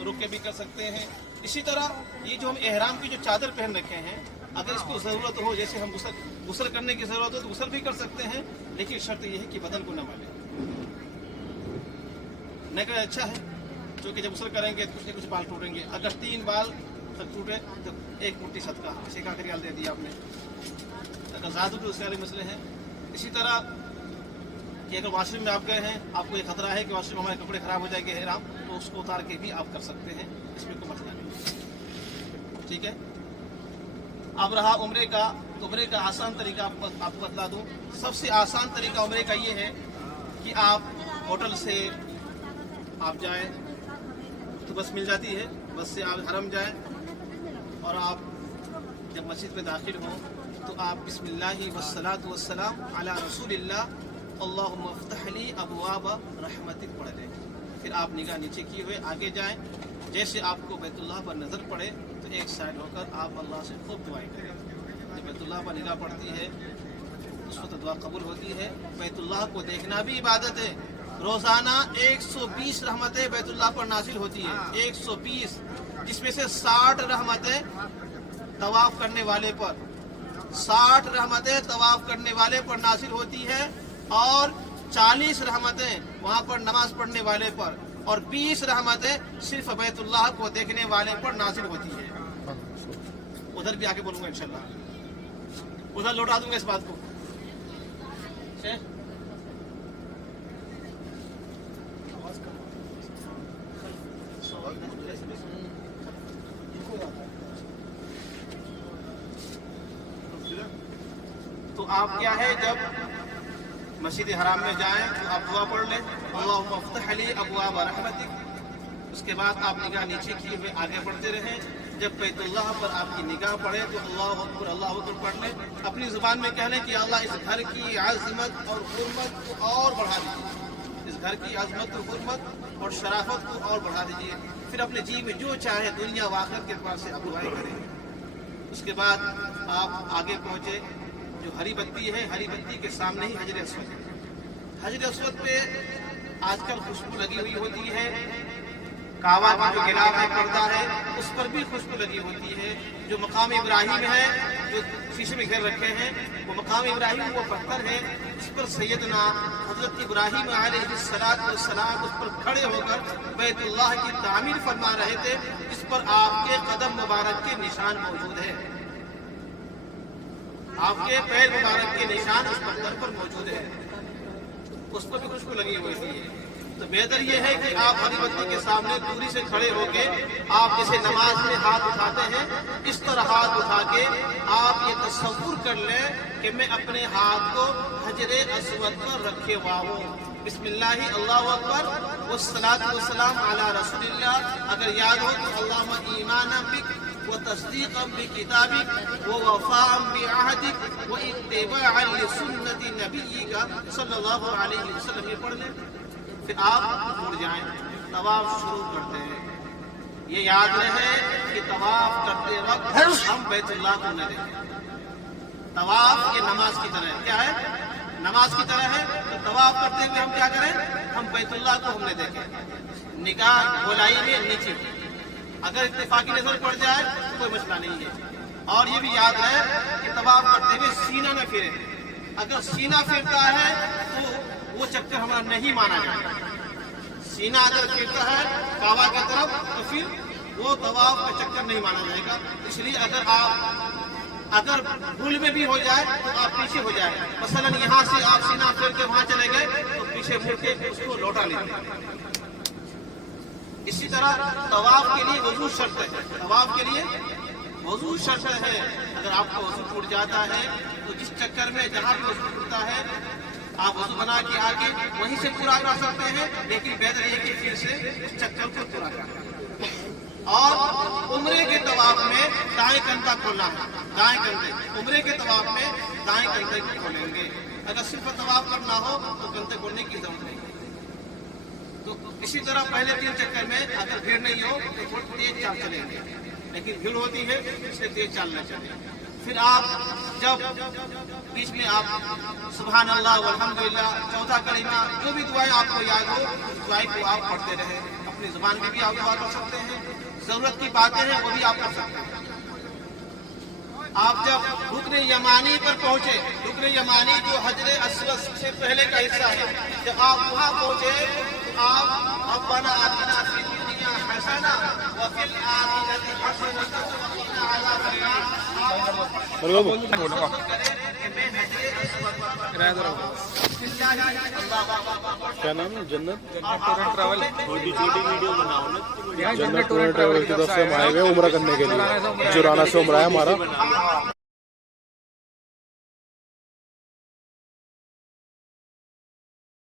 रुक के भी कर सकते हैं। इसी तरह ये जो हम एहराम की जो चादर पहन रखे हैं, अगर इसको ज़रूरत हो, जैसे हम गुस्ल करने की ज़रूरत हो तो गुस्ल भी कर सकते हैं, लेकिन शर्त यह है कि बदन को न मले। न करें अच्छा है, क्योंकि जब गुस्ल करेंगे तो कुछ न कुछ बाल टूटेंगे। अगर 3 बाल तक टूटे तो 1 मुट्ठी सदका, इसी का रियाल दे दिया आपने। अगर ज़्यादा तो उसके अलग मसले हैं। इसी तरह कि अगर वॉशरूम में आप गए हैं, आपको ये खतरा है कि वॉशरूम में हमारे कपड़े खराब हो जाएंगे एहराम, तो उसको उतार के भी आप कर सकते हैं, इसमें कोई मसला नहीं। ठीक है। अब रहा उम्रे का, तो उम्रे का आसान तरीका आपको बता दूं। सबसे आसान तरीका उम्रे का ये है कि आप होटल से आप जाएं तो बस मिल जाती है, बस से आप हरम जाएं और आप जब मस्जिद में दाखिल हों तो आप बिस्मिल्लाहि वस्सलातु वस्सलाम अला रसूलिल्लाह अल्लाहुम्मा फ़्तह ली अबवाब रहमतिक पढ़ लें। फिर आप निगाह नीचे किए हुए आगे जाएं। जैसे आपको बैतुल्लाह पर नज़र पड़े तो एक साइड होकर आप अल्लाह से खूब दुआएं करें। जब बैतुल्लाह पर निगाह पड़ती है उस वक्त दुआ कबूल होती है। बैतुल्लाह को देखना भी इबादत है। रोज़ाना 120 रहमतें बैतुल्लाह पर नाजिल होती है, 120, जिसमें से 60 रहमतें तवाफ़ करने वाले पर, 60 रहमतें तवाफ़ करने वाले पर नाजिल होती है और 40 रहमतें वहाँ पर नमाज पढ़ने वाले पर, और 20 रहमतें सिर्फ बैतुल्लाह को देखने वाले पर नाजिल होती है। उधर भी आके बोलूँगा इंशाल्लाह, उधर लौटा दूंगा इस बात को। तो आप क्या है, जब मस्जिद हराम में जाएं तो आप दुआ पढ़ लें, अल्लाहुम्मा फ़्तह ली अबवाब रहमतिक। उसके बाद आप निगाह नीचे किए हुए आगे बढ़ते रहें। जब बैतुल्लाह पर आपकी निगाह पड़े तो अल्लाहु अकबर पढ़ लें। अपनी ज़ुबान में कह लें कि अल्लाह इस घर की अज़मत और हुर्मत को और बढ़ा दीजिए, इस घर की अज़मत और हुर्मत और शराफत को और बढ़ा दीजिए। फिर अपने जी में जो चाहे दुनिया व आखिरत के पास से आप दुआएं करें। उसके बाद आप आगे पहुँचे, जो हरी बत्ती है, हरी बत्ती के सामने ही हजर अस्वद है। हजर अस्वद पे आजकल खुशबू लगी हुई होती है। काबा का जो गिलाफ है, पर्दा है, उस पर भी खुशबू लगी होती है। जो मकाम इब्राहिम है, जो शीशे में घेर रखे हैं, वो मकाम इब्राहिम वो पत्थर है, इस पर सैयदना हजरत इब्राहिम अलैहिस्सलातु वस्सलाम उस पर खड़े होकर बैतुल्लाह की तामीर फरमा रहे थे। इस पर आपके कदम मुबारक के निशान मौजूद है, आपके पैर मुबारक के निशान उस पत्थर पर मौजूद है, उस पर भी खुशबू लगी हुई है। तो बेहतर यह है कि आप हरी बत्ती के सामने दूरी से खड़े होके आप जैसे नमाज में हाथ उठाते हैं, इस तरह हाथ उठा के आप ये तसव्वुर कर लें कि मैं अपने हाथ को हजरे अस्वद पर रखे हुआ हूँ। बिस्मिल्लाहि अल्लाहु अकबर वस्सलातु वस्सलाम अला रसूलिल्लाह। अगर याद हो तो अल्लाहुम्मा ईमाना बिक व तस्दीक़न बि किताबिक व वफ़ाअन बि अहदिक व इत्तिबाअन लिसुन्नति नबिय्यिका सल्लल्लाहु अलैहि वसल्लम, ये पढ़ लें। फिर आप मुड़ जाएं, तवाफ शुरू करते हैं। ये याद रहे कि तवाफ करते वक्त हम बैतुल्लाह को न देखें। तवाफ ये नमाज की तरह है। क्या है? नमाज की तरह है। तो तवाफ करते हुए हम क्या करें? हम बैतुल्लाह को हमने देखें। निगाह गोलाई में नीचे, अगर इत्तेफाकी नजर पड़ जाए तो कोई मसला नहीं है। और ये भी याद रहे कि तवाफ करते हुए सीना न फिरे। अगर सीना फिरता है तो वो चक्कर हमारा नहीं माना जाएगा। सीना अगर फिरता है काबा की तरफ तो फिर वो तवाफ का चक्कर नहीं माना जाएगा। इसलिए अगर भूल में भी हो जाए तो आप पीछे हो जाए। मसलन यहाँ से आप सीना फिर के वहां चले गए तो पीछे मुड़ के उसको लौटा लेते। इसी तरह तवाफ के लिए वजू शर्त है। तवाफ के लिए वजू शर्त है। अगर आपका वजू टूट जाता है तो जिस चक्कर में जहाँ भी वजू टूटता है आप वजू बना के आके वहीं से पूरा कर सकते हैं, लेकिन बेहतर है कि फिर से उस चक्कर को पूरा करें। और उम्रे के तवाफ में दाएं कंधा खोलना है, दाएं कंधे। उम्रे के तवाफ में दाएं कंधे को खोलेंगे। अगर सिर्फ तवाफ करना हो तो कंधे खोलने की जरूरत नहीं। तो इसी तरह पहले 3 चक्कर में अगर भीड़ नहीं हो तो थोड़ी तेज चाल चलेंगे, लेकिन भीड़ होती है इसलिए तेज चाल न चले। फिर आप जब बीच में आप सुभान अल्लाह वल्हम्दुलिल्लाह, चौथा कलीमा, जो भी दुआएं आपको याद हो उस दुआएं को आप पढ़ते रहे। अपनी ज़बान में भी आप दुआ कर सकते हैं, ज़रूरत की बातें हैं वो भी आप कर सकते हैं। आप जब रुकन यमानी पर पहुंचे, रुकन यमानी जो हजरे अस्वद से पहले का हिस्सा है, जब आप वहां पहुंचे तो आप रब्बना आतिना फिद दुनिया हसना व फिल आखिरति हसनतन व क़िना अज़ाबन्नार। क्या नाम है? जन्नत ट्रैवल छोटी छोटी वीडियो बनाओ ना। जन्नत टूर एंड ट्रैवल की तरफ से हम आए हुए उम्रा करने के लिए, जुराना से उम्रा है हमारा।